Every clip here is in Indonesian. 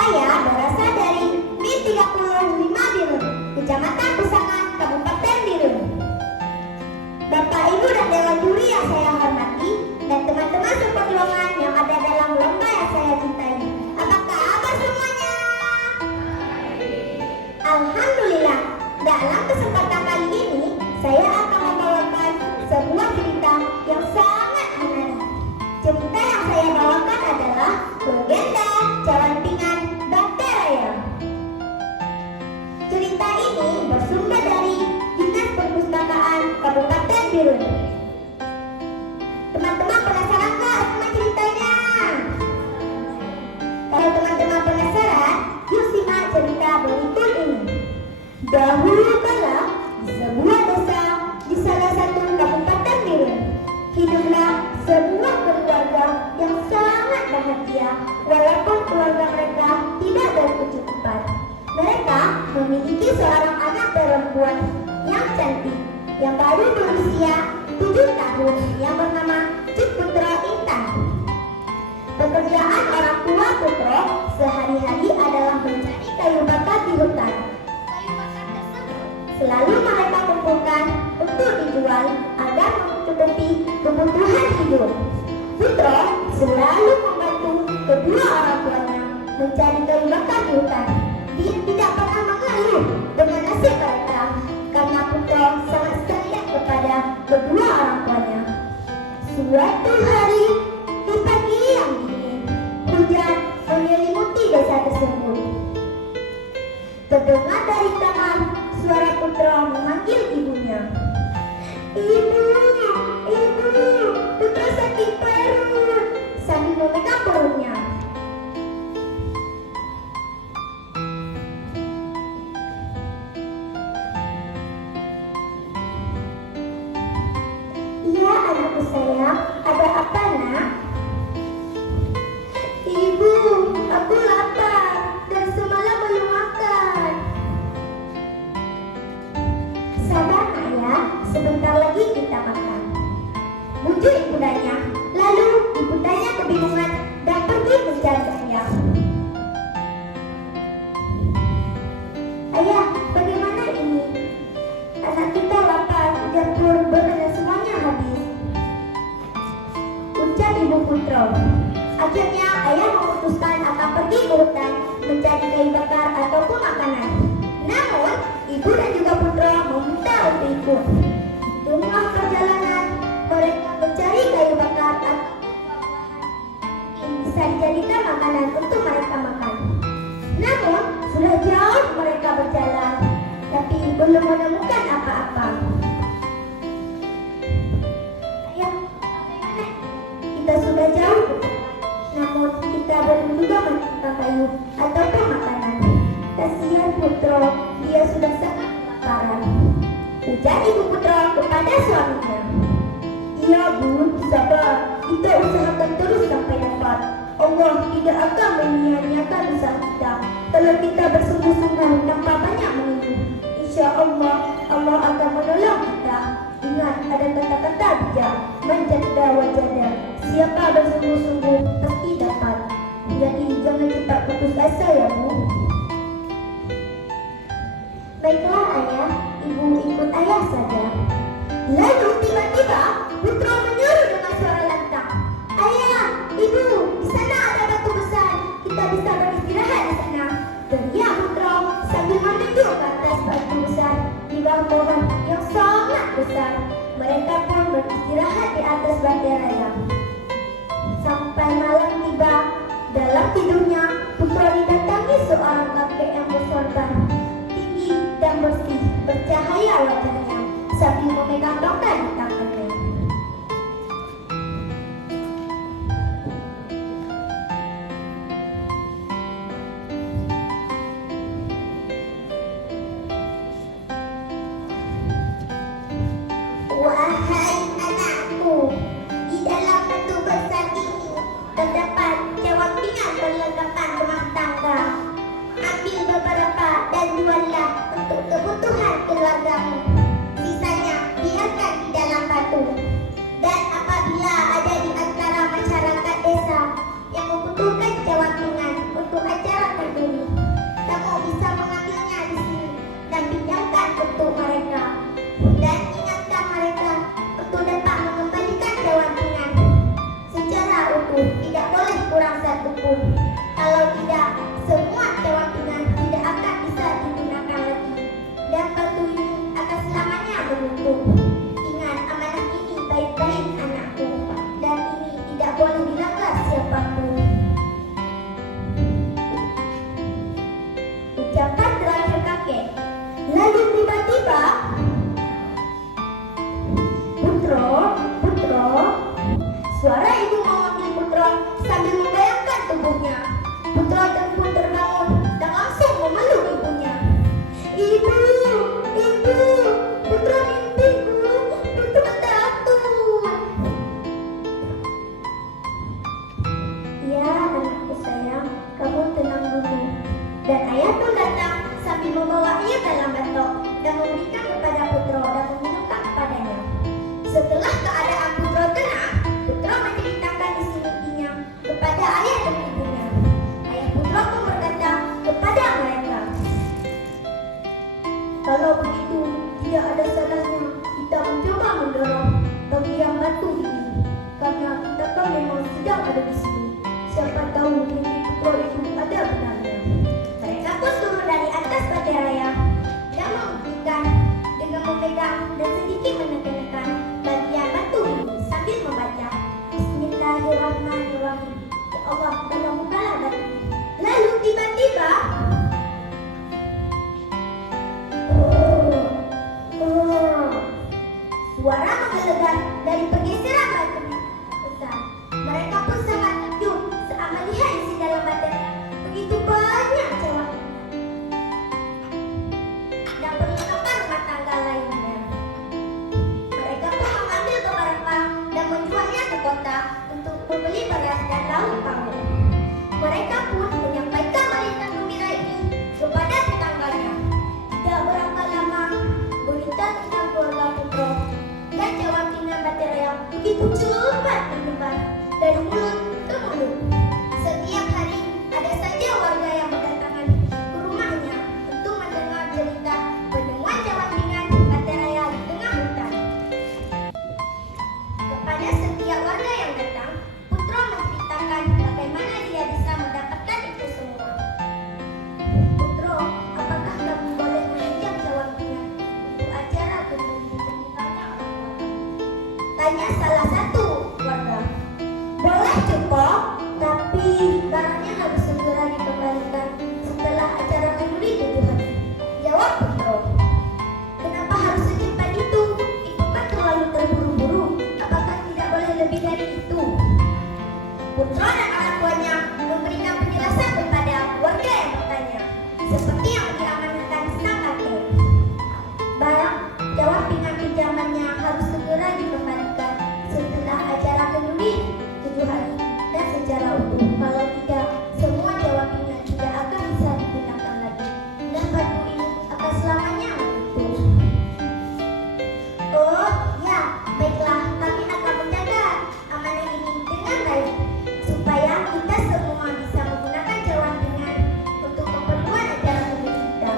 Saya berasal dari B35 Birun, Kecamatan Kusangan, Kabupaten Birun. Bapak, Ibu, dan Dewan Juri yang saya hormati, dan teman-teman seperjuangan yang ada dalam lomba yang saya cintai. Apa kabar semuanya? Alhamdulillah, dalam kesempatan kali ini, saya akan membawakan sebuah cerita yang sangat menarik. Cerita yang saya bawakan adalah legenda Cawantingan Bakteraya. Cerita ini bersumber dari Dinas Perpustakaan Kabupaten Birun. Teman-teman penasaran nggak sama ceritanya? Kalau teman-teman penasaran, yuk simak cerita berikut ini. Dahulu kala, di sebuah desa di salah satu kabupaten Birun, hiduplah sebuah keluarga yang sangat bahagia, walaupun keluarga mereka tidak berkecukupan. Mereka memiliki seorang anak perempuan yang cantik, yang baru berusia 7 tahun, yang bernama Ciputro Intan. Pekerjaan orang tua Putro sehari-hari adalah mencari kayu bakar di hutan. Kayu bakar tersebut selalu mereka kumpulkan untuk dijual agar mencukupi kebutuhan hidup. Putro selalu membantu kedua orang tuanya mencari kayu bakar di hutan. Dia tidak pernah mengeluh dengan nasib mereka, karena Putro sangat sayang kepada kedua orang tuanya. Suatu hari di pagi yang dingin, hujan menyelimuti desa tersebut. Terdengar dari kamar suara Putro memanggil ibunya. Ibu, ibu, Putro sakit perut, sambil memegang perutnya. Iya, anakku sayang, ada apa nak? Ibu, aku lapar dan semalam belum makan. Sabar nak ya, sebentar lagi kita makan, bujuk ibundanya. Lalu ibundanya kebingungan dan pergi mencari ayah. Ayah, bagaimana ini? Anak kita lapar dan benar semuanya habis, ucap ibu Putro. Akhirnya ayah memutuskan akan pergi ke hutan mencari kayu bakar ataupun makanan. Namun ibu dan juga Putro meminta untuk ikut. Di tengah perjalanan mereka mencari kayu bakar ataupun buah-buahan bisa dijadikan makanan untuk mereka makan. Namun sudah jauh mereka berjalan, tapi belum menemukan apa-apa. Ayah, bagaimana? Kita sudah jauh berjalan, namun kita belum juga menemukan kayu ataupun makanan. Kasihan Putro, dia sudah sangat kelaparan, ujar ibu Putro kepada suaminya. Iya Bu, sabar, kita usahakan terus sampai dapat. Allah tidak akan menyia-nyiakan usaha kita kalau kita bersungguh-sungguh tanpa banyak mengeluh. Insya Allah, Allah akan menolong kita. Ingat, ada kata-kata bijak, manjada wajada. Siapa bersungguh-sungguh pasti dapat. Jadi jangan cepat putus asa ya Bu. Baiklah ayah, ibu ikut ayah saja. Lalu tiba-tiba Putro menyuruh dengan suara lantang, ayah, ibu, di sana ada batu besar. Kita bisa beristirahat di sana. Teriak Putro sambil menunjuk ke atas batu besar di bawah pohon yang sangat besar. Mereka pun beristirahat di atas Bakteraya. Sampai malam tiba, dalam tidurnya Putro didatangi seorang kakek yang bersorban, tinggi dan bersih, bercahaya wajahnya sambil memegang tongkat di tangannya. Wahai anakku, di dalam batu besar ini terdapat cawantingan berlengkapan Dan ayah pun datang sambil membawa ia dalam batok dan memberikan kepada Putro dan meminumkan kepadanya. Setelah keadaan Putro tenang, Putro menceritakan isi mimpinya kepada ayah dan ibunya. Ayah Putro pun berkata kepada mereka, "Kalau begitu, tidak ada salahnya kita mencoba mendorong bagian batu ini, karena kita tahu memang sedang ada di sini. Siapa tahu mimpi Putro itu ada benarnya." Mereka pun turun dari atas batu raya dan membuktikan dengan memegang dan sedikit menekan bagian batu ini sambil membaca, "Bismillahirrahmanirrahim. Ya Allah, tolong bukalah batu." Lalu tiba-tiba suara menggelegar dari pergeseran batu besar. Mereka pun sangat takjub saat melihat isi dalam batu begitu banyak cawang dan perlengkapan rumah tangga lainnya. Mereka pun mengambil beberapa dan menjualnya ke kota untuk membeli beras dan lauk pauk. Mereka pun menyampaikan berita gembira ini kepada tetangganya. Tidak berapa lama, berita tentang keluarga Putro dan cawan pinggan Bateraya begitu cepat menyebar dari mulut ke mulut. Setiap hari ada saja warga yang berdatangan ke rumahnya untuk mendengar cerita penemuan cawan pinggan Bateraya di tengah hutan. Kepada setiap warga yang datang, Putro menceritakan bagaimana dia bisa mendapatkan itu semua. "Putro, apakah kamu boleh meminjam cawan pinggan untuk acara gendung pernikahannya orang tua?" tanya salah satu warga. "Boleh Cuko, tapi barangnya harus segera dikembalikan setelah acara kenduri 7 hari," jawab Putro. "Kenapa harus secepat itu? Itu kan terlalu terburu-buru. Apakah tidak boleh lebih dari itu?" Putro dan orang tuanya memberikan penjelasan kepada warga yang bertanya, seperti yang diamanatkan sang kakek. Barang jawab pinggan pinjamannya harus segera dikembalikan setelah acara kenduri 7 hari dan secara utuh. Kalau tidak, semua jawab pinggan tidak akan bisa digunakan lagi dan batu ini akan selamanya runtuh. "Oh ya, baiklah, kami akan menjaga amanah ini dengan baik supaya kita semua bisa menggunakan cawan pinggan untuk keperluan acara kenduri kita."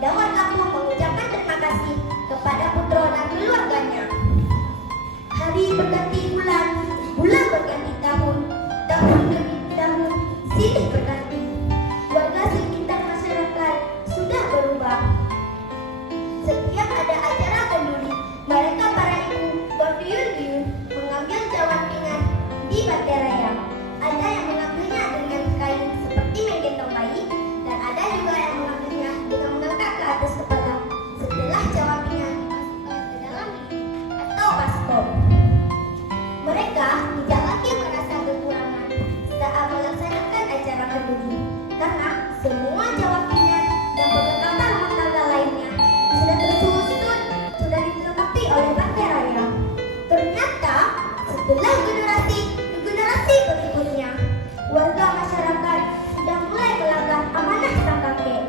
Dan warga pun mengucapkan terima kasih kepada Putro dan keluarganya. Hari berganti bulan, bulan berganti tahun, tahun demi tahun, silih berganti. Warga sekitar masyarakat sudah berubah. Setiap ada acara kenduri, mereka para ibu berduyun-duyun mengambil cawan pinggan di Bateraya. Ada yang mengambilnya dengan kain seperti menggendong bayi, dan ada juga yang mengambilnya dengan mengangkat ke atas kepala setelah cawan pinggan dimasukkan ke dalam bilik atau baskom. Mereka tidak lagi merasa kekurangan saat melaksanakan acara kenduri, karena semua cawan pinggan dan perlengkapan rumah tangga lainnya sudah tersusun, sudah dilengkapi oleh Bateraya. Ternyata setelah generasi ke generasi berikutnya, warga masyarakat sudah mulai melanggar amanah sang kakek.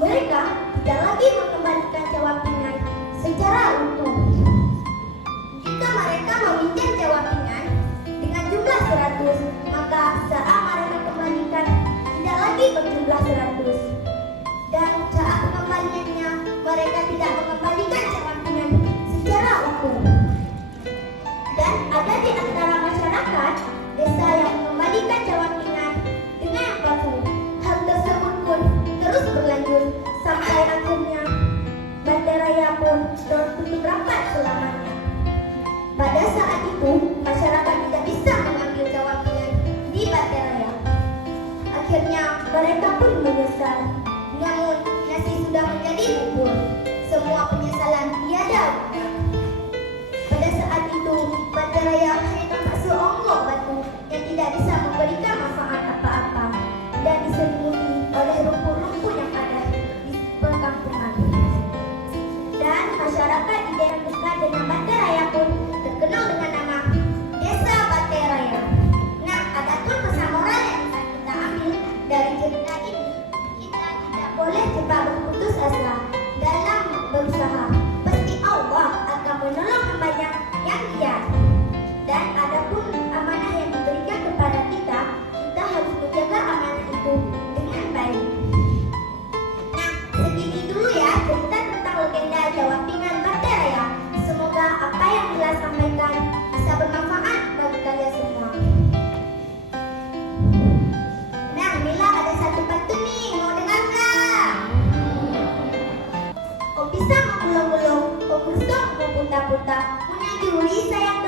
Mereka tidak lagi mengembalikan cawan pinggan secara utuh. Jika mereka meminjam cawan pinggan dengan jumlah 100, maka saat mereka kembalikan tidak lagi berjumlah 100. Dan saat pengembaliannya, mereka tidak mengembalikan cawan pinggan secara utuh. Dan ada di antara masyarakat desa yang mengembalikan cawan pinggan dengan yang palsu. Hal tersebut pun terus berlanjut sampai akhirnya Bateraya pun tertutup rapat selamanya. Pada saat itu, masyarakat tidak bisa mengambil cawan pinggan di Bateraya. Akhirnya mereka pun menyesal. Namun nasi sudah menjadi bubur. Semua penyesalan tiada guna. Pada saat itu, Bateraya hanya tampak seonggok batu yang tidak asa dalam berusaha. Pasti Allah akan menolong hamba-Nya yang giat. Dan adapun amanah yang diberikan kepada kita, kita harus menjaga amanah itu dengan baik. Nah, segini dulu ya cerita tentang legenda Jawa Pingan Bandaraya. Semoga apa yang Mila sampaikan bisa bermanfaat bagi kalian semua. Nah, Mila ada satu pantun nih, mau dengar nggak? Om pisang menggulung-gulung, om gusong memuta-puta, menyajuri sayang